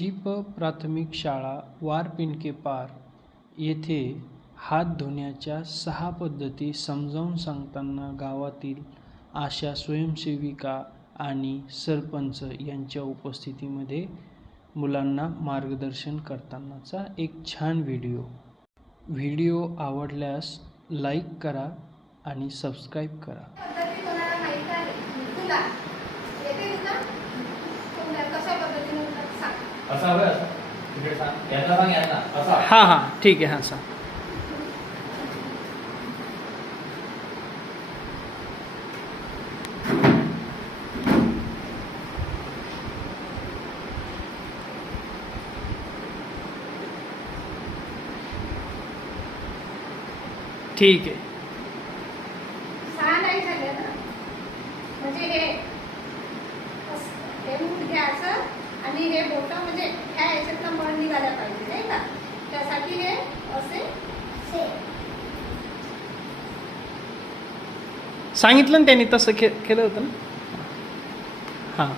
Jeep प्राथमिक शाळा वारपिंके पार. येथे हात धुण्याच्या सहा पद्धती समजावून सांगताना गावातील आशा स्वयंसेविका आणि सरपंच यांच्या उपस्थितीमध्ये मुलांना मार्गदर्शन करतानाचा एक छान व्हिडिओ. व्हिडिओ आवडल्यास लाईक करा आणि सबस्क्राईब करा पद्धती कोणाला माहीत आहे तुला येते ना कोणत्या कशा पद्धतीने होतात सांग असा होय तिकडे सांग. सांग असा. हां हां. ठीक आहे हां सांग. ठीक आहे सहा नाही झाले ना म्हणजे हे असं, हे मूठ घ्यायचं आणि हे बोटं म्हणजे ह्या याच्यातनं मळ निघायला पाहिजे नाही का त्यासाठी हे असे से सांगितलं ना त्यांनी तसं के केलं होतं ना? हां.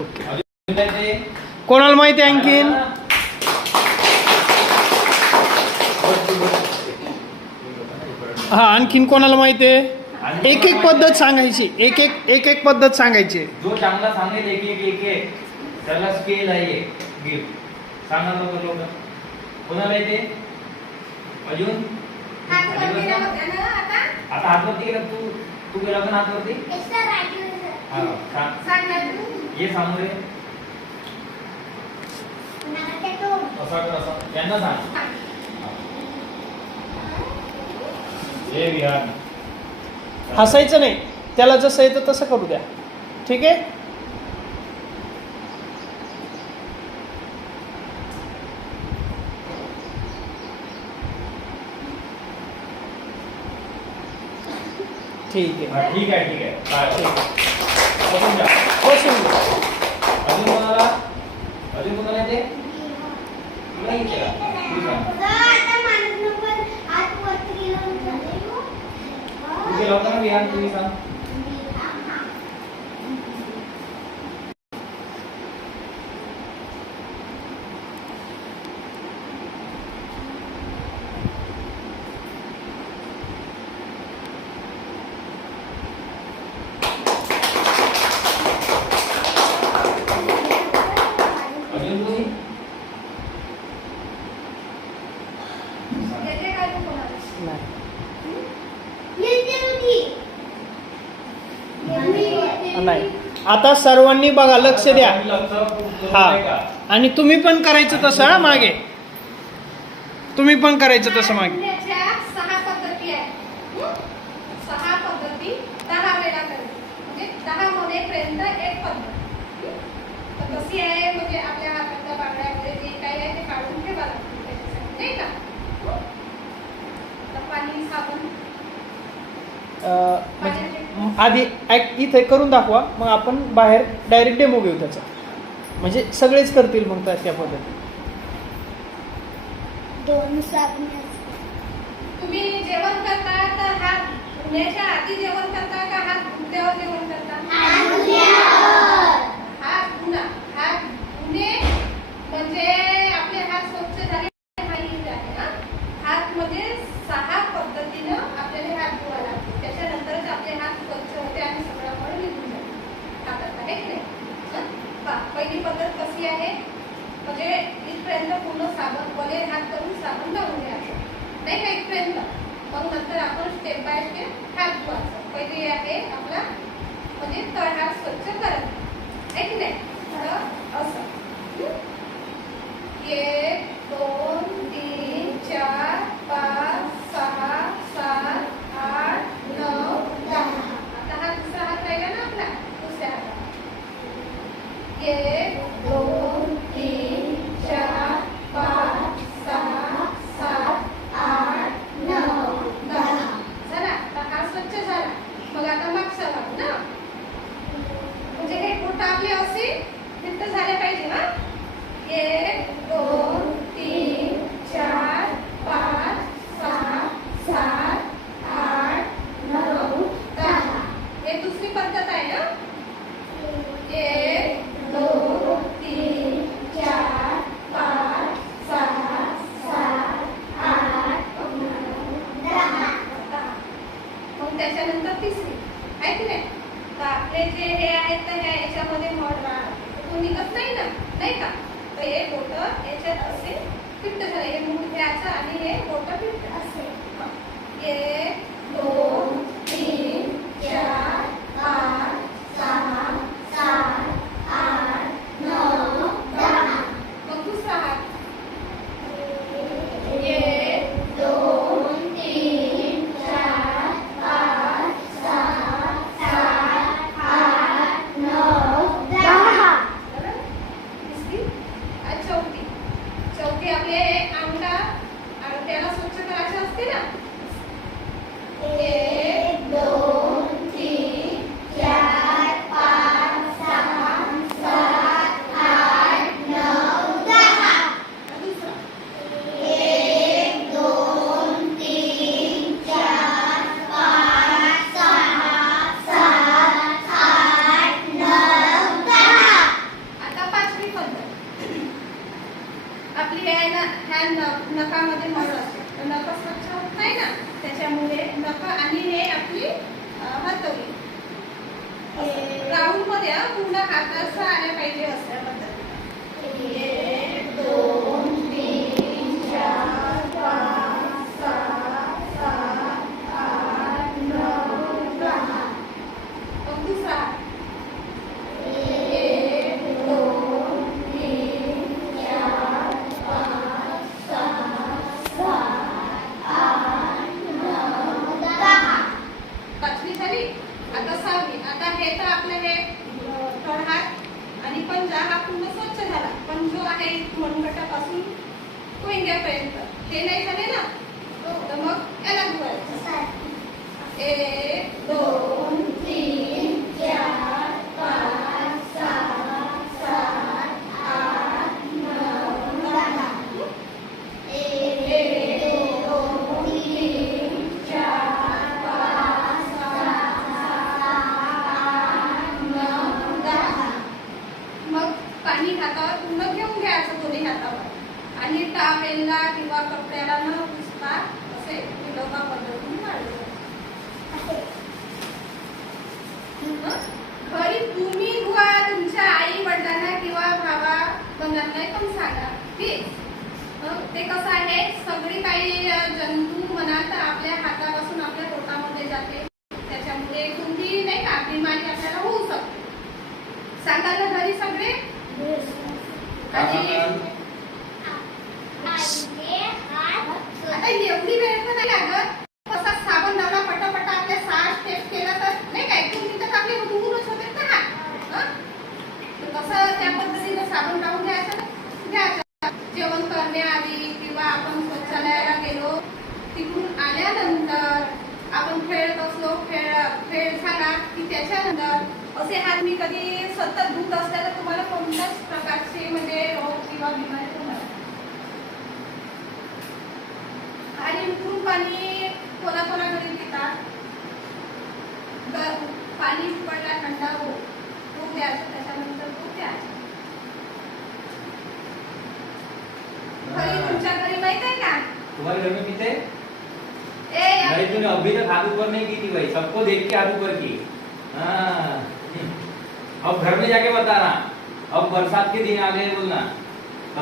ओके? कोणाला माहिती आहे आणखीन? हा आणखीन कोणाला माहिती आहे? एक एक पद्धत सांगायची एक एक एक एक पद्धत सांगायची. जो चांगला सांगेल एक एक एक एक. त्याला स्केल आहे गिफ्ट सांगा लवकर कोणाला येते अजून? आता? आता हातवरती गेला तू तू गेला होता ना हातवरती? एक्स्ट्रा हा सांग सांग ना तू. ये सांगू रे असा कर असा. यांना सांग. सांग. हे विहार हसायचं नाही. त्याला जसं येतं तसं करू द्या. ठीक आहे? ठीक है। ठीक है ठीक है। बसून जा. बसून घ्या. अजून कोणाला अजून कोणाला येते तुला येते का तू गेला होता ना विहार तुम्ही सांग आता सर्वांनी बघा लक्ष द्या. हा? आणि तुम्ही पण करायचं तसं हा मागे. तुम्ही पण करायचं तसं मागे. आधी ऍक्ट इथे करून दाखवा मग आपण बाहेर डायरेक्ट डेमो घेऊ त्याचा. म्हणजे सगळेच करतील मग त्या त्या पद्धतीने. दोन तुम्ही जेवण करता तर हात धुण्याच्या आधी जेवण करता का हात धुतल्यावर जेवण करता हात धुणं हात धुणे म्हणजे आपले हात स्वच्छ झाले पाहिजे आहे ना हात म्हणजे सहा पद्धतीनं आपल्याला हात धुवा लागते त्याच्यानंतरच आपले हात स्वच्छ होते आणि सगळं फळ निघून जाते हातात आहे की नाही हं? पहा, पहिली पद्धत कशी आहे म्हणजे इथपर्यंत पूर्ण साबण वले हात करून साबण लावून घ्यायचं नाही का इथपर्यंत मग नंतर आपण स्टेप बाय स्टेप हात धुवायचं. पहिले आहे आपला म्हणजे तळ स्वच्छ करत. आहे की नाही? असं. एक दोन द्या पूर्ण हात आल्या पाहिजे असल्या एक दोन तीन चार पाच सहा सात आठ नऊ दहा मग दुसरा एक दोन तीन चार पाच सहा पाचवी आता सहावी. आता हे तर आपलं हे तळहात आणि पंजा हा पूर्ण स्वच्छ झाला. पण जो आहे मनगटापासून कोयंग्यापर्यंत हे नाही झाले ना? तर मग याला धुवायचं एक दोन तीन चार पाच सहा सात आठ नऊ दहा एक दोन तीन चार पाच सहा सात आठ नऊ दहा मग पाणी हातावर पूर्ण घेऊन घ्यायचं दोन्ही हातावर आणि टावेलला किंवा कपड्याला न पुसता असे विलोबा पद्धतीने वाढवलं घरी तुम्ही धुवा तुमच्या आई वडिलांना किंवा भावा बंधांना पण सांगा प्लीज हं, ते कसं आहे सगळी काही अ, जंतू म्हणा तर आपल्या हातापासून आपल्या पोटामध्ये जाते त्याच्यामुळे कोणती नाही का बिमारी आपल्याला होऊ शकते सांगायला घरी सगळे आणि आता एवढी वेळ पण नाही लागत कसा साबण लावला पटापटा आपल्या सहा स्टेप केला तर नाही काय तुम्ही तिथं आपले दूरच होते ना हात हं? तर कसं त्या पद्धतीने साबण लावून घ्यायचं ना घ्यायचं जेवण करण्याआधी किंवा आपण शौचालयाला गेलो तिकडून आल्यानंतर आपण खेळत असलो खेळ खेळ झाला की त्याच्यानंतर असे हात मी कधी सतत धुत असल्या तर तुम्हाला कोणत्याच प्रकारचे म्हणजे रोग किंवा बिमारी होणार. आणि उकळून पाणी कोणा कोणा घरी पितात ग- पाणी उकळला थंड हो तो द्यायचं त्याच्यानंतर तो द्यायचा घरी तुमच्या घरी माहीत आहे का? तुम्हारे घर पीते अरे तूने अभी तक हाथ ऊपर नहीं की थी भाई सबको देख के हाथ ऊपर की। हाँ अब घर में जाके बताना। अब बरसात के दिन आ गए बोलना।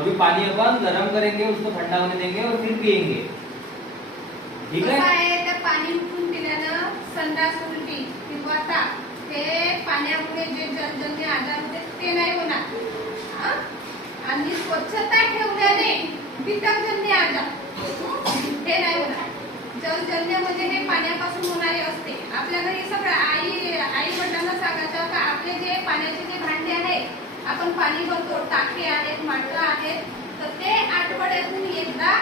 अभी पानी अपन गर्म करेंगे उसको ठंडा होने देंगे और फिर पिएंगे ठीक कसं है पाणी उकळून पिल्यानं संडास उलटी किंवा ताप हे पाण्यामुळे जे जलजन्य आजार होते ते नाही होणार. हा? आणि स्वच्छता ठेवल्याने विटकजन्य आजार. ते नाही होणार. जलजन्य हे पाण्यापासून होणारे असते. आपल्या घरी सगळं आई आई वडिलांना सांगायचं का? आपले जे पाण्याचे जे भांडे आहेत आपण पाणी भरतो टाके आहेत मांडलं आहेत तर ते आठवड्यातून एकदा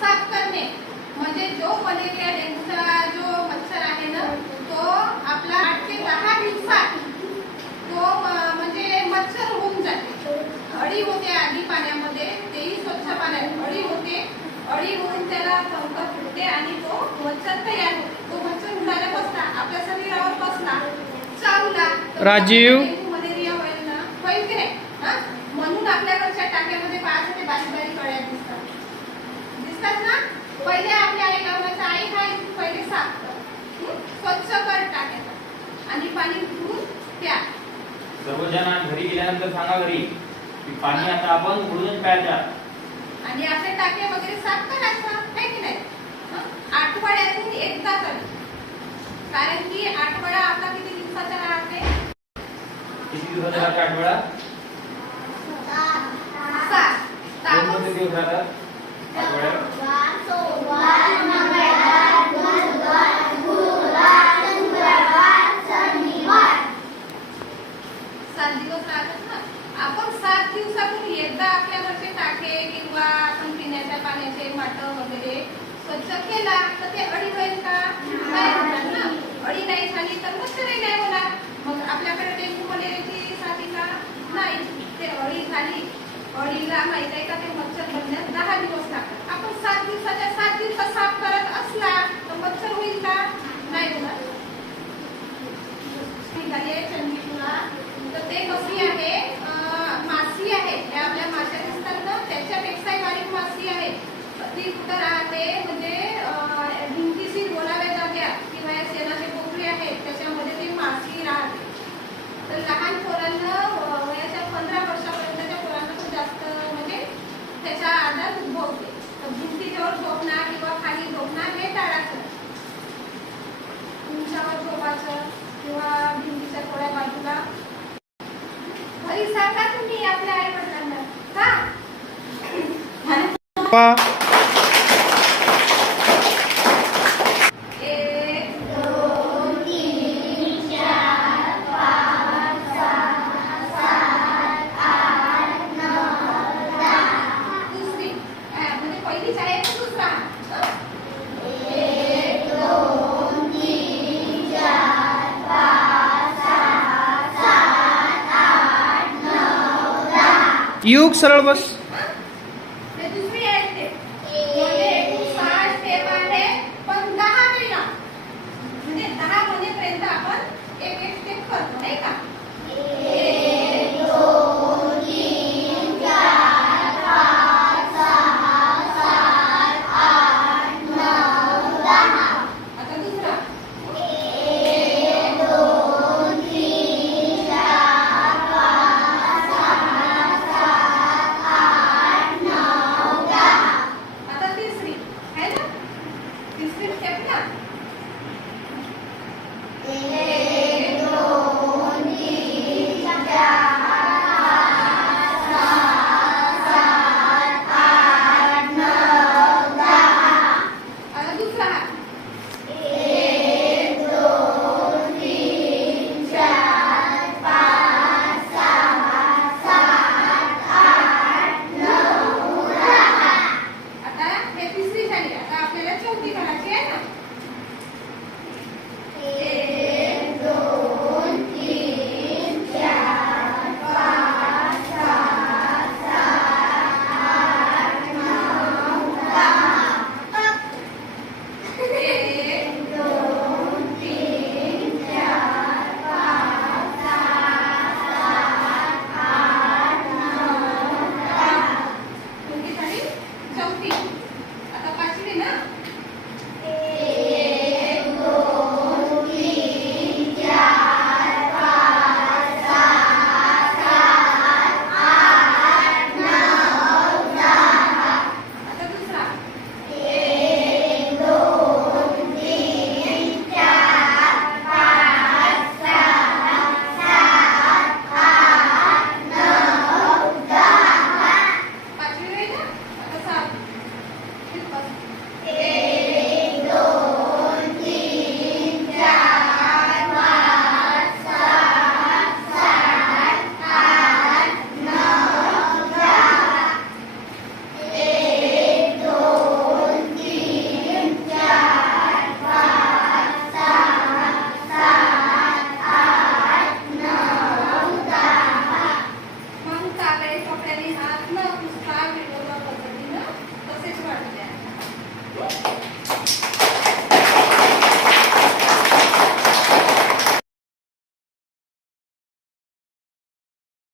साफ करणे. म्हणजे जो मलेरिया डेंगूचा जो मच्छर आहे ना तो आपला आठ ते दहा दिवसात तो म्हणजे मच्छर होऊन जाते. अळी होते आधी पाण्यामध्ये तेही स्वच्छ पाण्यात अळी होते अळी होऊन त्याला पंख फुटते आणि तो मच्छर तयार होते. तो मच्छर उडायला बसला आपल्या शरीरावर बसला. चावला राजीव. मलेरिया होईल ना होईल की नाही हा? म्हणून आपल्याकडच्या टाक्यामध्ये पाच ते बारीक बारीक कळ्या दिसतात. दिसतात ना? पहिले आपल्या आई हा पहिले साफ कर? स्वच्छ कर टाक्याचा आणि पाणी प्या. सर्वजण घरी गेल्यानंतर सांगा घरी की पाणी आता आपण उघडूनच प्यायचं. आणि आपले टाके वगैरे साफ करायचा आहे की नाही? आठवड्यातून एकदा करा कारण की आठवडा आपला किती दिवसाचा राहते? किती दिवसाचा राहते आठवडा? सात दिवस राहतात? आठवड्यात सात दिवस राहतात ना. आपण सात दिवसातून एकदा आपल्या घरचे टाके किंवा आपण पिण्याच्या पाण्याचे माट वगैरे स्वच्छ केला तर ते अडी होईल का? नाही होणार ना. अडी नाही झाली तर मच्छरही नाही होणार. मग आपल्याकडे डेंग्यू मलेरियाची साथी का? नाही. ते अळी झाली. अळीला माहीत आहे का? ते मच्छर बनण्यास दहा दिवस लागतात. आपण सात दिवसाच्या सात दिवसात साफ करत असला तर मच्छर होईल का? नाही होणार. ठीक आहे चंदी तुला ते कशी आहे मासी आहे. त्या आपल्या माश्या दिसतात ना त्याच्यापेक्षाही बारीक मासी आहे. ती कुठं राहते म्हणजे भिंतीशी बोलाव्या जाग्या किंवा या शेणाचे पोखरी आहेत त्याच्यामध्ये ती मासी राहते. तर लहान पोरांना वयाच्या पंधरा वर्षापर्यंतच्या पोरांना खूप जास्त म्हणजे त्याचा आजार उद्भवते तर भिंतीजवळ झोपणार किंवा खाली झोपणार हे टाळायचं. उंचावर झोपायचं घरी तुम्ही आपल्या आई वडिलांना हा યુગ સરળ બસ.